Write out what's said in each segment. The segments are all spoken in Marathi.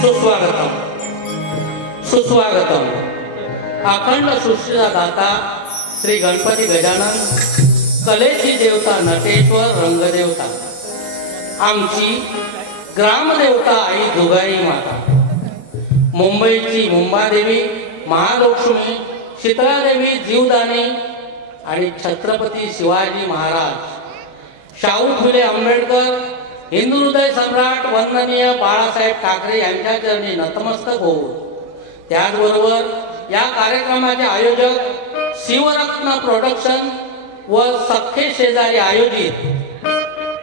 सुस्वागतम सुस्वागतम। अखंड सृष्टीचा दाता श्री गणपती गजानन, कलेची देवता नटेश्वर रंगदेवता, आमची ग्रामदेवता आई दुगाई माता, मुंबईची मुंबादेवी महालक्ष्मी, शीतळादेवी जीवदानी आणि छत्रपती शिवाजी महाराज, शाहू फुले आंबेडकर, हिंदू हृदय सम्राट वंदनीय बाळासाहेब ठाकरे यांच्या चरणी नतमस्तक होऊ, त्याचबरोबर या कार्यक्रमाचे आयोजक शिवरत्न प्रोडक्शन व सख्खे शेजारी आयोजित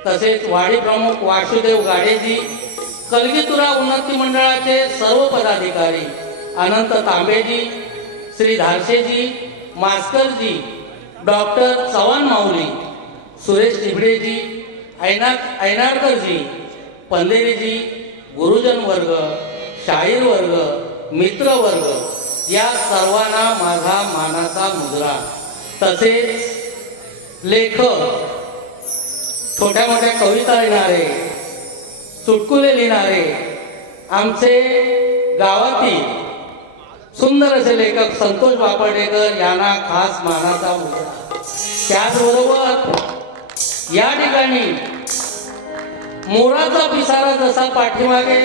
तसेच वाडी प्रमुख वासुदेव गाडेजी, कलगीतुरा उन्नती मंडळाचे सर्व पदाधिकारी, अनंत तांबेजी, श्री धारशेजी, मास्करजी, डॉक्टर चव्हाण माऊली, सुरेश तिबडेजी, ऐनाडकरजी, पंधेरीजी, गुरुजन वर्ग, शाहीर वर्ग, मित्र वर्ग या सर्वांना माझा मानाचा मुजरा। तसेच लेखक, छोट्या मोठ्या कविता लिहिणारे, चुटकुले लिहिणारे, आमचे गावातील सुंदर असे लेखक संतोष बापडेकर यांना खास मानाचा मुजरा। त्याचबरोबर या ठिकाणी मोराचा पिसारा जसा पाठीमागे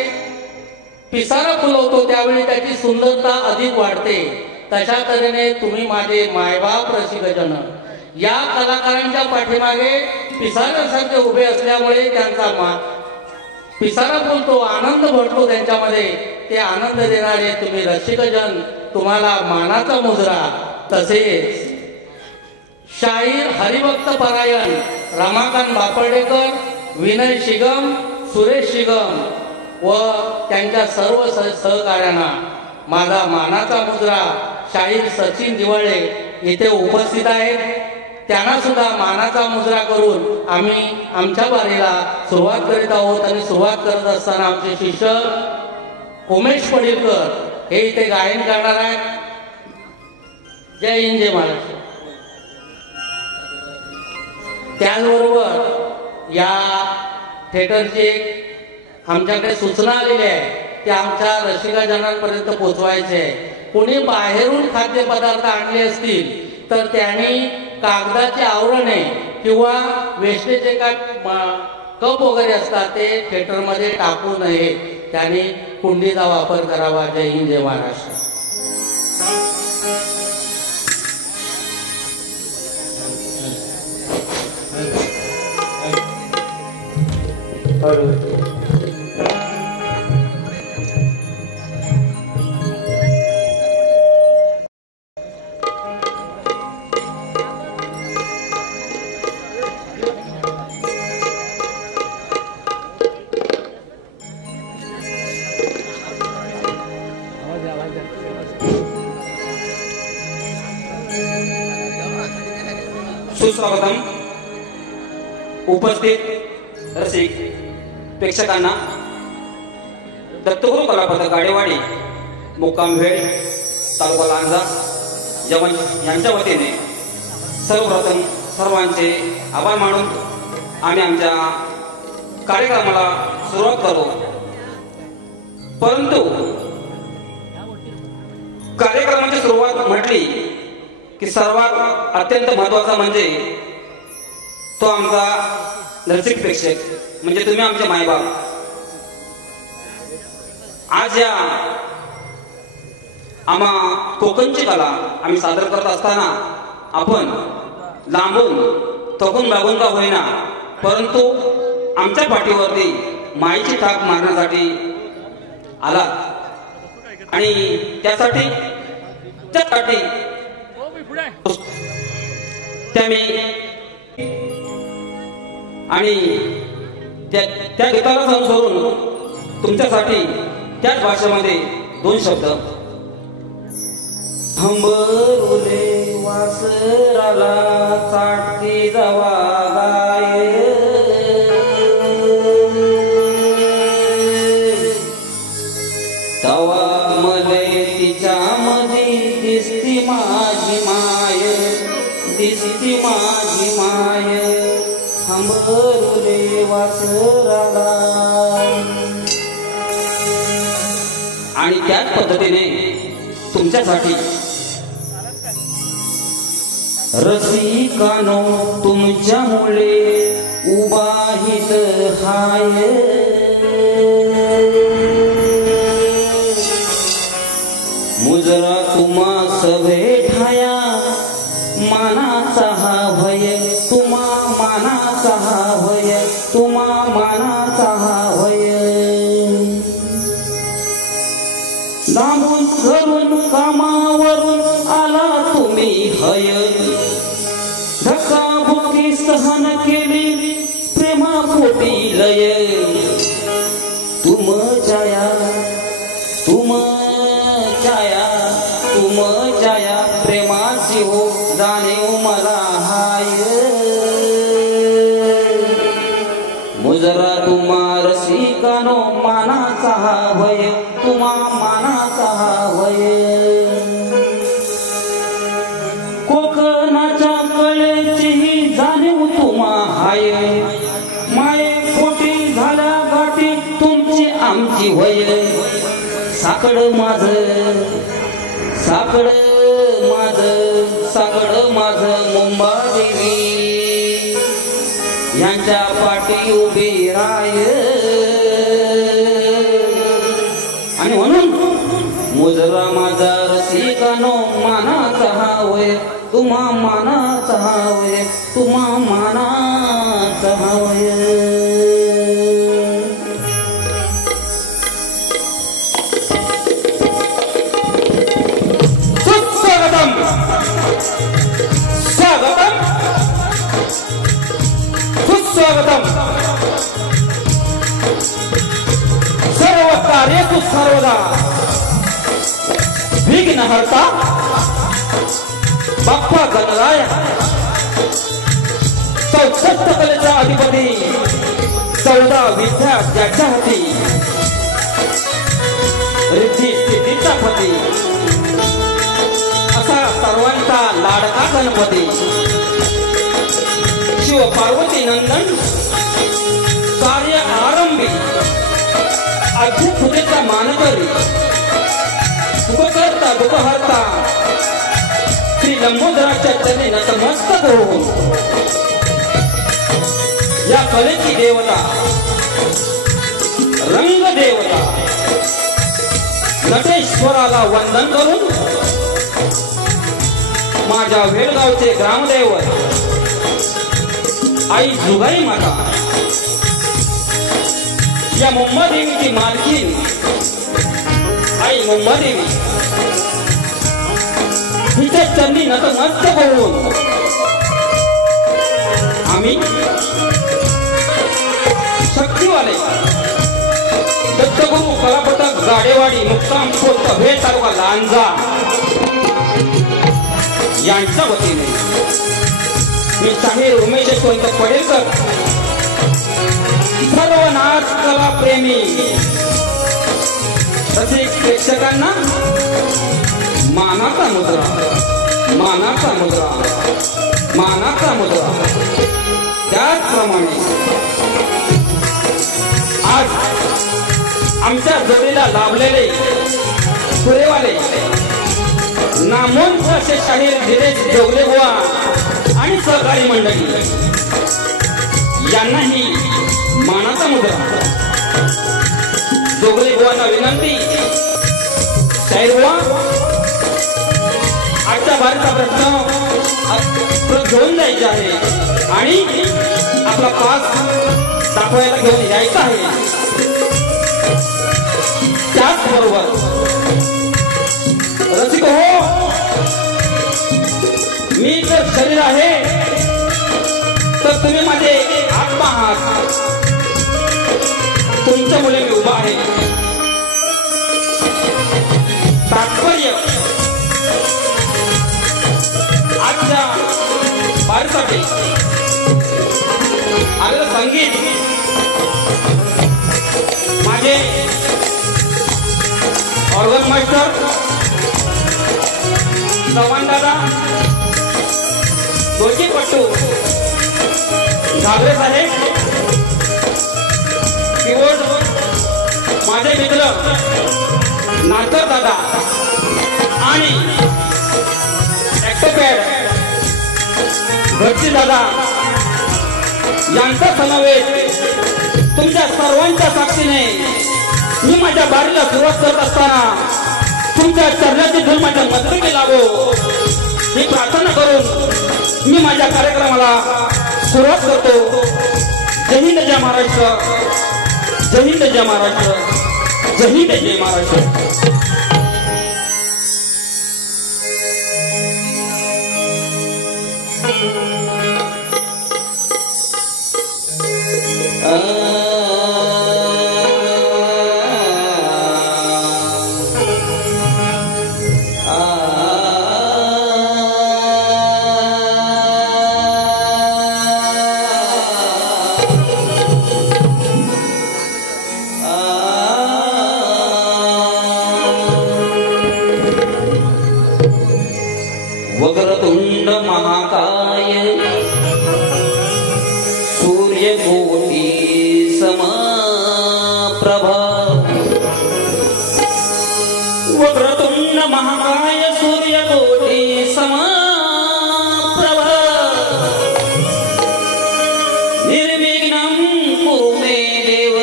पिसारा फुलवतो त्यावेळी त्याची सुंदरता अधिक वाढते, तशा तऱ्हेने तुम्ही माझे मायबाप रसिकजन या कलाकारांच्या पाठीमागे पिसाऱ्यासारखे उभे असल्यामुळे त्यांचा पिसारा फुलतो, आनंद भरतो त्यांच्यामध्ये, ते आनंद देणारे तुम्ही रसिकजन, तुम्हाला मानाचा मुजरा। तसेच शाहीर हरिभक्त परायण रमाकांत बापर्डेकर, विनय शिगम, सुरेश शिगम व त्यांच्या सर्व सहकार्यांना माझा मानाचा मुजरा। शाहीर सचिन दिवाळे इथे उपस्थित आहेत, त्यांना सुद्धा मानाचा मुजरा करून आम्ही आमच्या बारीला सुरुवात करीत आहोत। आणि सुरुवात करत असताना आमचे शिष्य उमेश पडीलकर हे इथे गायन करणार आहेत। जय हिंद, जय महाराष्ट्र। त्याचबरोबर या थिएटरची आमच्याकडे सूचना आलेली आहे, ते आमच्या रसिकजनांपर्यंत पोहोचवायचे आहे। कोणी बाहेरून खाद्यपदार्थ आणले असतील तर त्यांनी कागदाचे आवरणे किंवा वेस्टेजचे काय कप वगैरे असतात ते थिएटरमध्ये टाकू नये, त्यांनी कुंडीचा वापर करावा। जय हिंद, जय महाराष्ट्र। सुस्वागतम। उपस्थित रसिक प्रेक्षकांना दत्तगुरु कलापथक गाडेवाडी मुक्काम भेड तालुका लांजा जवन यांच्या वतीने सर्वप्रथम सर्वांचे आभार मानून आम्ही आमच्या कार्यक्रमाला सुरुवात करू। परंतु कार्यक्रमाची सुरुवात म्हटली की सर्वात अत्यंत महत्त्वाचा म्हणजे तो आमचा रसिक प्रेक्षक, म्हणजे तुम्ही आमचे मायबाप। आज या आम्हा कोकणची कला आम्ही सादर करत असताना आपण लांबून थकून लागून का होईना, परंतु आमच्या पाठीवरती माईची थाप मारण्यासाठी आला आणि त्यासाठी आणि त्या गीताला अनुसरून तुमच्यासाठी त्याच भाषेमध्ये दोन शब्द। हंबरुले वासराला चाटती जवा गाय, तवा मले तिच्या मधी दिसती माझी माय, दिसती माझी माय। हंबरुले वासराला आणि त्याच पद्धतीने तुमच्यासाठी रसिकानो तुमच्यामुळे उबाहित हाय मुजरा तुम्हा सभे ठाया मानाचा हा भय तुम्हा मानाचा हा भय तुम्हा मानाचा हा भय लांबून घरून कामावरून आला तुम्ही हय धक्काबुक्की सहन केली प्रेमापोटी लय तुम जाया तुम जाया तुम जाया प्रेमाची हो जाणीव मला हाय मुजरा तुम्हा रसिकानो मानाचा हा भय तुम्हा मानाचा हा भय कोकणाच्या कळेचीही जाणीव तुम्हा हाय माये पोटी झाल्या गाठी तुमची आमची वय साकड माझ साकड माझ साकड माझ मुंबादेवी यांच्या पाठी उभी राय आणि म्हणून मुजरा माझा रसिकानो मानाचा हा वय तुम्हा मानाचा हा वय तुम्हा मानाचा हा वय स्वागतम सुस्वागतम सर्व कार्येषु सर्वदा विघ्नहर्ता बाप्पा गणराय 64 कलेचा अधिपती 14 विद्या ज्याच्या हाती रिद्धी सिद्धीचा पती असा सर्वांचा लाडका गणपती शिव पार्वती नंदन कार्य आरंभी अद्भुतेचा मानकरी सुखकर्ता दुःखहर्ता श्री लंबोदराच्या चरणी नतमस्तक होऊन या कलेची देवता रंग देवता नटेश्वराला वंदन करून माझ्या वेळगावचे ग्रामदैवत आई जुगाई माता या मुंबादेवीची मालकीन आई मुंबादेवी हिच्या चरणी नतमस्तक होऊन आम्ही शक्तीवाले दत्तगुरु कलापथक गाडेवाडी मुक्काम पोस्ट भेट तालुका लांजा यांच्या वतीने मी शाहीर उमेश यशवंत पडेलकर सर्व नाच कला प्रेमी रसिक प्रेक्षकांना मानाचा मुद्रा मानाचा मुद्रा मानाचा मुद्रा त्याचप्रमाणे आज आमच्या जोडीला लाभलेले पुरेवाले नामवंत असे शाहीर धीरेश जोगले बुवा आणि सहकारी मंडळी यांनाही मानाचा मुद्रा जोगले बुवांना विनंती शाहीर बुवा आजच्या भारताचा प्रश्न घेऊन जायचे आहे आणि आपला पास दाखवायला घेऊन यायचा आहे त्याचबरोबर रसिक हो मी जर शरीर आहे तर तुम्ही माझे आत्मा आहात तुमच्या मुले मी उभा आहे तात्पर्य आजच्या बारीसाठी आलेलं संगीत माझे ऑर्गन मास्टर चव्हाण दादा दोषीपट्टू घागरे साहेब कीबोर्ड माझे मित्र नातर दादा आणि ऍक्टोपॅड भटजी दादा यांचा समावेश तुमच्या सर्वांच्या साक्षीने मी माझ्या बारीला सुरुवात करत असताना तुमच्या चरणाची धूल माझ्या मस्तकी लागो ही प्रार्थना करून मी माझ्या कार्यक्रमाला सुरुवात करतो. जय हिंद जय महाराष्ट्र, जय हिंद जय महाराष्ट्र, जय हिंद जय महाराष्ट्र. वक्रतुंड महाकाय सूर्यकोटी समप्रभा. वक्रतुंड महाकाय सूर्यकोटी समप्रभा. निर्विघ्नं कुरु मे देव.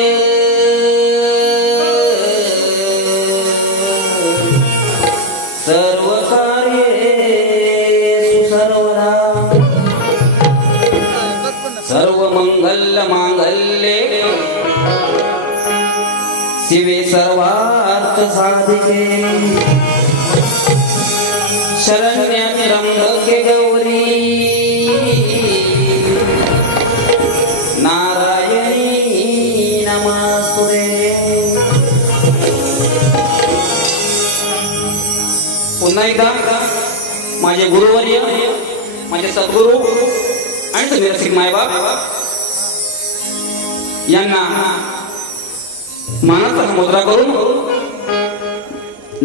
सर्व सर्व मंगल मांगल्ये शिवे सर्वार्थ साधिके शरण्य त्र्यंबके गौरी नारायणी नमस्तुते. पुन्हा एकदा माझे गुरुवर्य माझे सद्गुरू आणि सगळे रसिक मायबाप यांना मानाचा मुद्रा करून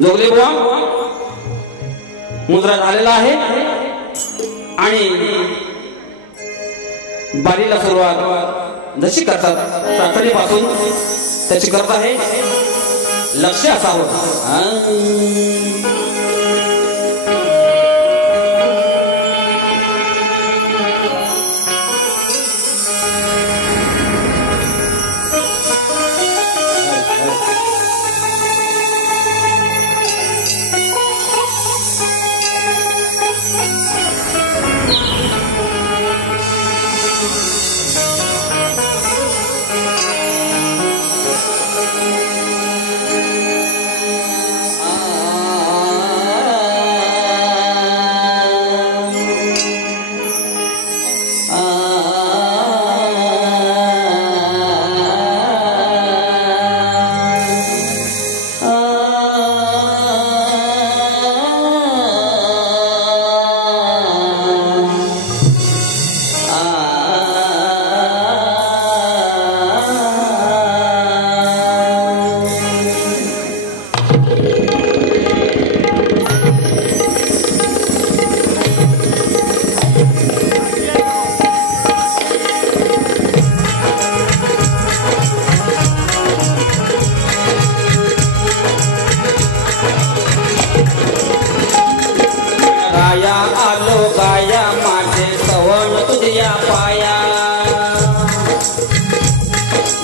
जोगले बुवा मुद्रा झालेला आहे आणि बारीला सुरुवात जशी करतात प्रार्थनेपासून त्याची करत आहे. लक्ष असावं.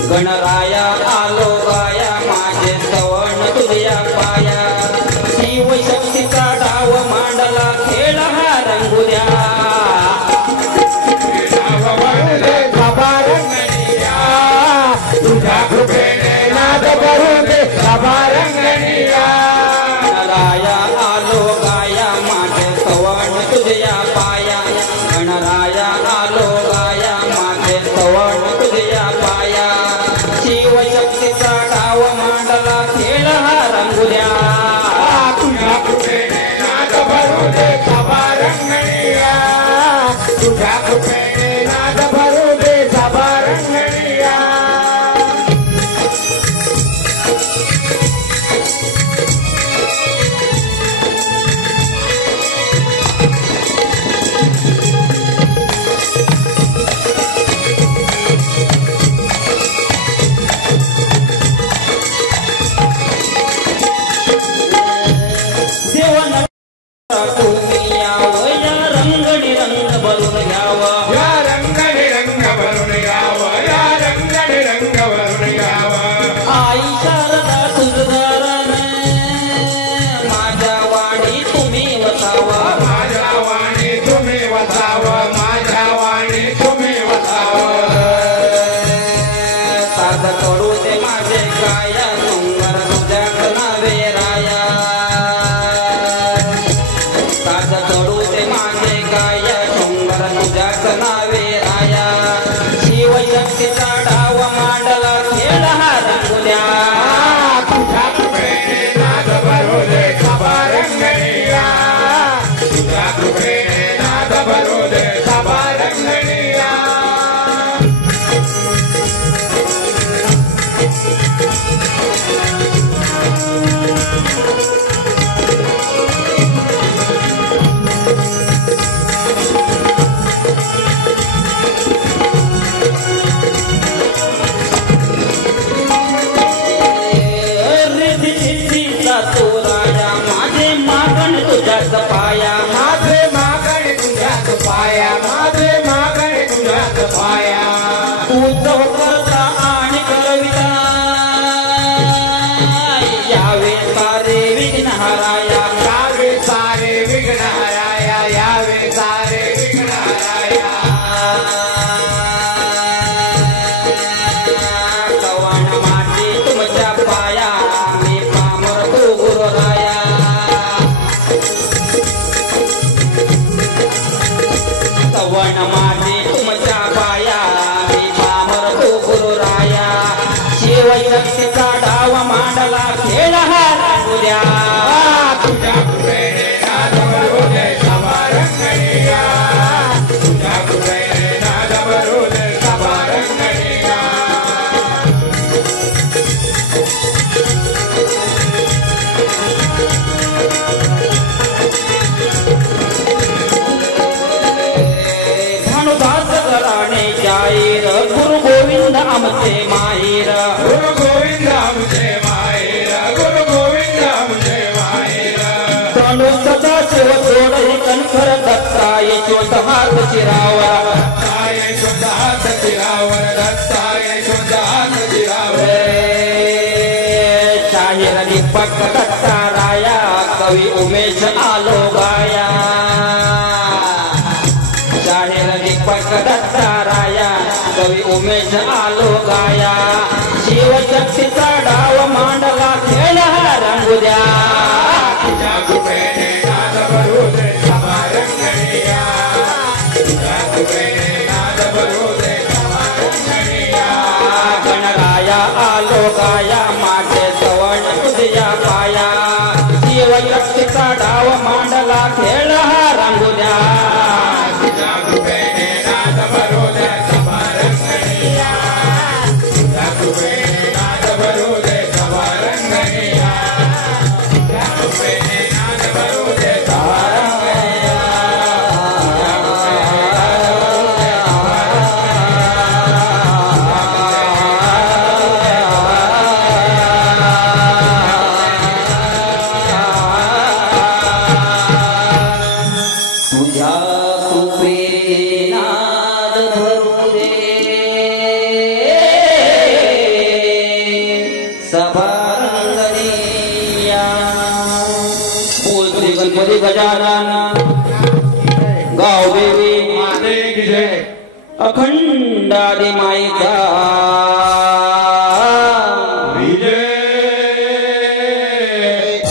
गणराया आलो गाया माझे स्तवन तुझ्या पाया. शिवशक्तीचा डाव मांडला खेळ हा रंगुद्या. तुझ्या कृपेने नाद करू दे रंगणिया. गणराया आलो गाया माझे स्तवन तुझ्या पाया. गणराया आलो गाया माझे स्तवन तुझ्या पाया. शिवशक्तीचा डाव मांडला खेळ हा रंगुद्या. तुझ्या कृपेने नाद भरू दे सभा रंगणिया. तुझ्या कृपेने नाद भरू दे सभा रंगणिया. आई शारदा तुझदारण माझ्या वाणी तुम्ही वसावा माझ्या वाणी तुम्ही वसावा माझ्या वाणी तुम्ही वसावा साध करू दे माझे काया सुंदर तुझ्याच नावे राया साध करू दे माझे काया सुंदर तुझ्याच नावे राया शिवशक्तीचा डाव मांडला खेळ हा रंगुद्या तुझ्या कृपेने नाद भरू दे सभा रंगणीया तुझ्या कृपेने नाद भरू दे सभा रंगणीया माझे मागण तुझ्याच पाया माझे मागणे तुझ्याच पाया माझे मागणे तुझ्याच पाया उत्सव करता आणि करविता यावे सारे विघ्न हराया यावे सारे विघ्न हराया यावे सारे विघ्न हराया कवाण माती तुमच्या पाया मी पामर तू गुरुराया कवाण माती तुमच्या पाया मी पामर तू गुरुराया शिवशक्तीचा डाव मांडला खेळ हा रंगुद्या तुझ्या कृपेने नाद भरू दे सभा रंगणीया तुझ्या कृपेने नाद भरू दे सभा रंगणीया भानुदास घराणे जाईर गुरु गोविंद आमचे माहीर गुरु गोविंद आमचे माहेर गुरु गोविंद आमचे माहेर तनु सदा शिव सोडही कणखर दत्ता यशोत हात चिरावा दत्ताय शुद्ध हात चिरावर दत्ताय शुद्ध हात चिरावर शाहीर दीपक दत्ता राया कवी उमेश आलो गाया शाहीर दीपक दत्ता राया कवी उमेश आलो गाया शिवशक्तीचा डाव मांडला खेळ हा रंगुद्या तुझ्या कृपेने नाद भरू दे सभा रंगणीया तुझ्या कृपेने नाद भरू दे सभा रंगणीया गणराया आलो गाया माझे सवण तुझ्या पाया शिवशक्तीचा डाव मांडला खेळ हा रंगुद्या तुझ्या कृपेने नाद भरू दे सभा रंगणीया तुझ्या कृपेने नाद भरू दे सभा रंगणीया तुझ्या कृपेने नाद भरू दे सभा रंगणीया तुझ्या कृपेने नाद भरू दे सभा रंगणीया बोल श्री गणपती गजानन गाव देवी माते की जय अखंड आदि माईचा विजय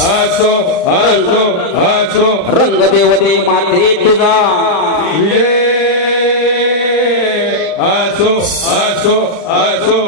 असो असो असो रंगदेवते माते तुझा विजय असो असो असो